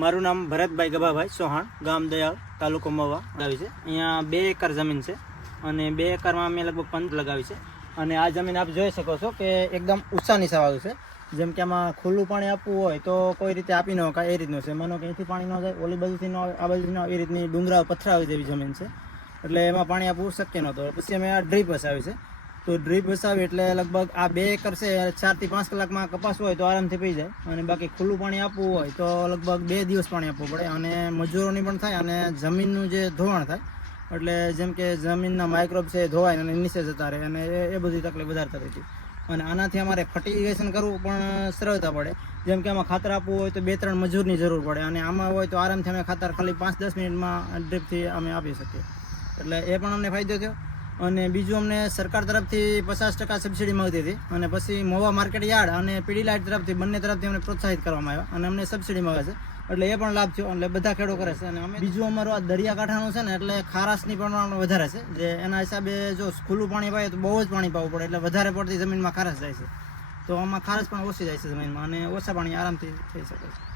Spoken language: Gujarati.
મારું નામ ભરતભાઈ ગભાભાઈ ચૌહાણ, ગામ દયાળ, તાલુકો મવા લગાવી છે. અહીંયા 2 એકર જમીન છે અને 2 એકરમાં અમે લગભગ 15 લગાવી છે. અને આ જમીન આપ જોઈ શકો છો કે એકદમ ઊંચા નીચાવાળું છે. જેમ કે આમાં ખુલ્લું પાણી આપવું હોય તો કોઈ રીતે આપી ન શકાય એ રીતનું છે. માનો કે અહીંથી પાણી ન જાય, ઓલી બાજુથી ન આવે, આ બાજુથી ન આવે, એ રીતની ડુંગરા પથરા જેવી જમીન છે. એટલે એમાં પાણી આપવું શક્ય નહોતું. પછી અમે આ ડ્રીપ વસાવી છે. તો ડ્રીપ વસાવી એટલે લગભગ આ 2 એકર છે, 4 થી 5 કલાકમાં કપાસ હોય તો આરામથી પી જાય. અને બાકી ખુલ્લું પાણી આપવું હોય તો લગભગ 2 દિવસ પાણી આપવું પડે. અને મજૂરોની પણ થાય અને જમીનનું જે ધોવાણ થાય, એટલે જેમ કે જમીનના માઇક્રોબ છે ધોવાય અને નીચે જતા રહે, અને એ બધી તકલીફ વધારે થતી હતી. અને આનાથી અમારે ફર્ટિલાઇઝેશન કરવું પણ સરળતા પડે. જેમ કે આમાં ખાતર આપવું હોય તો 2-3 મજૂરની જરૂર પડે, અને આમાં હોય તો આરામથી અમે ખાતર ખાલી 5-10 મિનિટમાં ડ્રીપથી અમે આપી શકીએ. એટલે એ પણ અમને ફાયદો થયો. અને બીજું અમને સરકાર તરફથી 50% સબસિડી મળતી હતી. અને પછી મોવા માર્કેટ યાર્ડ અને પીડીલાઇટ તરફથી બંને તરફથી અમને પ્રોત્સાહિત કરવામાં આવ્યા અને અમને સબસિડી મળે છે. એટલે એ પણ લાભ થયો. એટલે બધા ખેડૂતો કરે છે. અને અમે બીજું અમારું આ દરિયાકાંઠાનું છે ને, એટલે ખારાશની પ્રમાણ વધારે છે. જે એના હિસાબે જો ખુલ્લું પાણી પાય તો બહુ જ પાણી પાવું પડે, એટલે વધારે પડતી જમીનમાં ખારાશ જાય છે. તો આમાં ખારાશ પણ ઓછી જાય છે જમીનમાં, અને ઓછા પાણી આરામથી થઈ શકે છે.